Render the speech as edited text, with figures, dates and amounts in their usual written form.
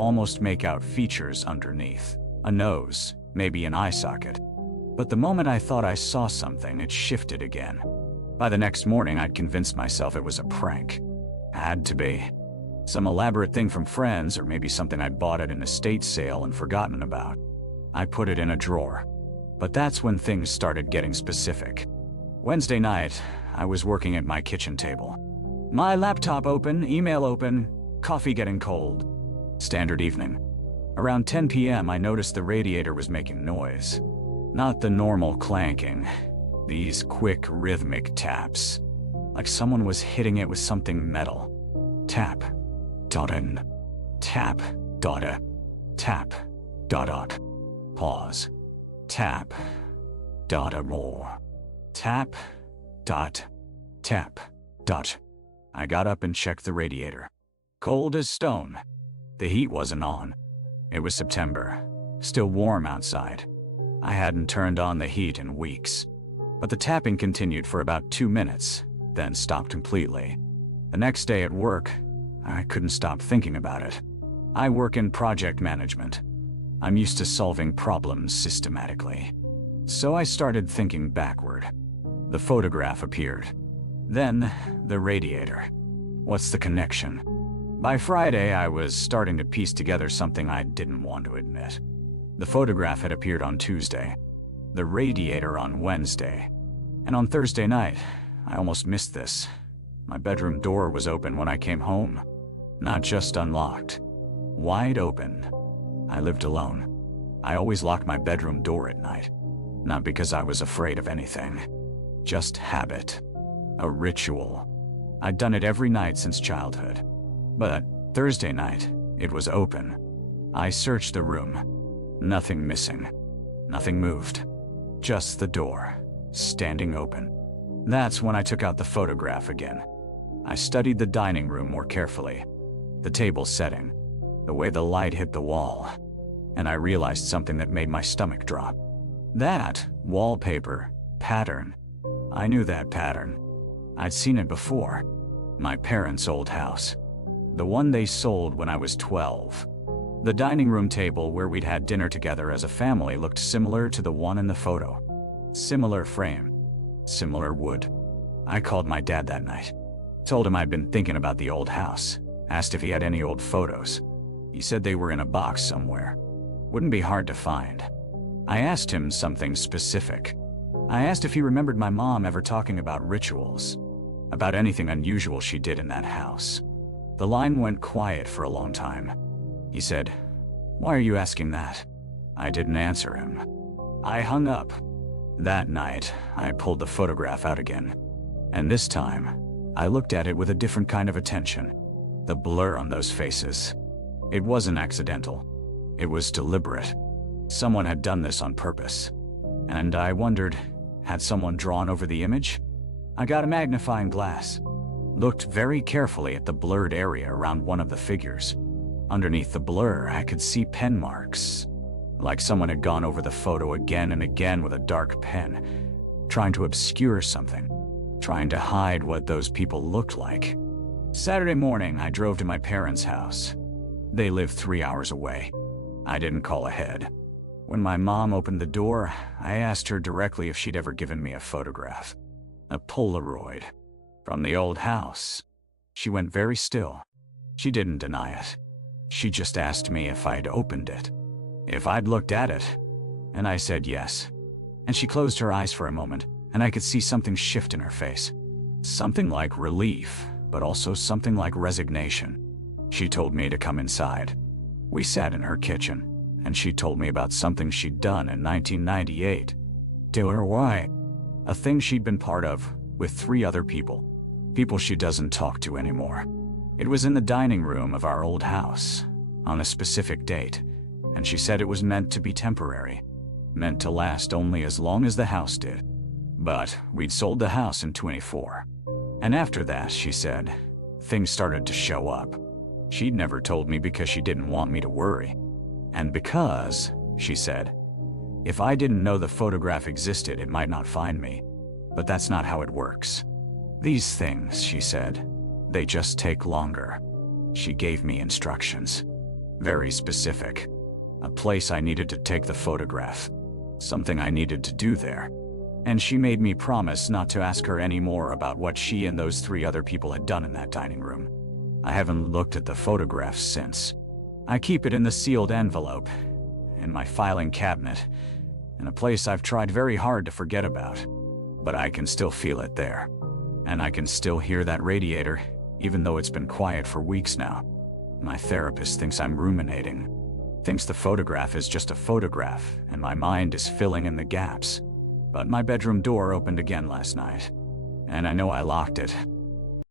almost make out features underneath. A nose, maybe an eye socket. But the moment I thought I saw something, it shifted again. By the next morning, I'd convinced myself it was a prank. Had to be. Some elaborate thing from friends, or maybe something I'd bought at an estate sale and forgotten about. I put it in a drawer. But that's when things started getting specific. Wednesday night, I was working at my kitchen table. My laptop open, email open, coffee getting cold. Standard evening. Around 10 p.m., I noticed the radiator was making noise. Not the normal clanking. These quick, rhythmic taps. Like someone was hitting it with something metal. Tap. Dot-in. Tap. Dot-a. Tap. Dot-dot. Pause. Tap. Dot-a more. Tap. Dot. Tap. Dot. I got up and checked the radiator. Cold as stone. The heat wasn't on. It was September. Still warm outside. I hadn't turned on the heat in weeks. But the tapping continued for about 2 minutes, then stopped completely. The next day at work, I couldn't stop thinking about it. I work in project management. I'm used to solving problems systematically. So I started thinking backward. The photograph appeared. Then, the radiator. What's the connection? By Friday, I was starting to piece together something I didn't want to admit. The photograph had appeared on Tuesday, the radiator on Wednesday, and on Thursday night, I almost missed this. My bedroom door was open when I came home. Not just unlocked. Wide open. I lived alone. I always locked my bedroom door at night. Not because I was afraid of anything. Just habit. A ritual. I'd done it every night since childhood. But Thursday night, it was open. I searched the room. Nothing missing. Nothing moved. Just the door, standing open. That's when I took out the photograph again. I studied the dining room more carefully. The table setting. The way the light hit the wall. And I realized something that made my stomach drop. That wallpaper pattern. I knew that pattern. I'd seen it before. My parents' old house. The one they sold when I was 12. The dining room table where we'd had dinner together as a family looked similar to the one in the photo. Similar frame. Similar wood. I called my dad that night. Told him I'd been thinking about the old house. Asked if he had any old photos. He said they were in a box somewhere. Wouldn't be hard to find. I asked him something specific. I asked if he remembered my mom ever talking about rituals. About anything unusual she did in that house. The line went quiet for a long time. He said, "Why are you asking that?" I didn't answer him. I hung up. That night, I pulled the photograph out again. And this time, I looked at it with a different kind of attention. The blur on those faces. It wasn't accidental. It was deliberate. Someone had done this on purpose. And I wondered, had someone drawn over the image? I got a magnifying glass. Looked very carefully at the blurred area around one of the figures. Underneath the blur, I could see pen marks. Like someone had gone over the photo again and again with a dark pen, trying to obscure something, trying to hide what those people looked like. Saturday morning, I drove to my parents' house. They lived 3 hours away. I didn't call ahead. When my mom opened the door, I asked her directly if she'd ever given me a photograph. A Polaroid. From the old house. She went very still. She didn't deny it. She just asked me if I'd opened it. If I'd looked at it. And I said yes. And she closed her eyes for a moment, and I could see something shift in her face. Something like relief, but also something like resignation. She told me to come inside. We sat in her kitchen, and she told me about something she'd done in 1998. To her why? A thing she'd been part of, with 3 other people. People she doesn't talk to anymore. It was in the dining room of our old house, on a specific date, and she said it was meant to be temporary. Meant to last only as long as the house did. But we'd sold the house in 24. And after that, she said, things started to show up. She'd never told me because she didn't want me to worry. And because, she said, if I didn't know the photograph existed, it might not find me. But that's not how it works. These things, she said, they just take longer. She gave me instructions. Very specific. A place I needed to take the photograph. Something I needed to do there. And she made me promise not to ask her any more about what she and those 3 other people had done in that dining room. I haven't looked at the photograph since. I keep it in the sealed envelope, in my filing cabinet, in a place I've tried very hard to forget about. But I can still feel it there. And I can still hear that radiator, even though it's been quiet for weeks now. My therapist thinks I'm ruminating, thinks the photograph is just a photograph, and my mind is filling in the gaps. But my bedroom door opened again last night, and I know I locked it,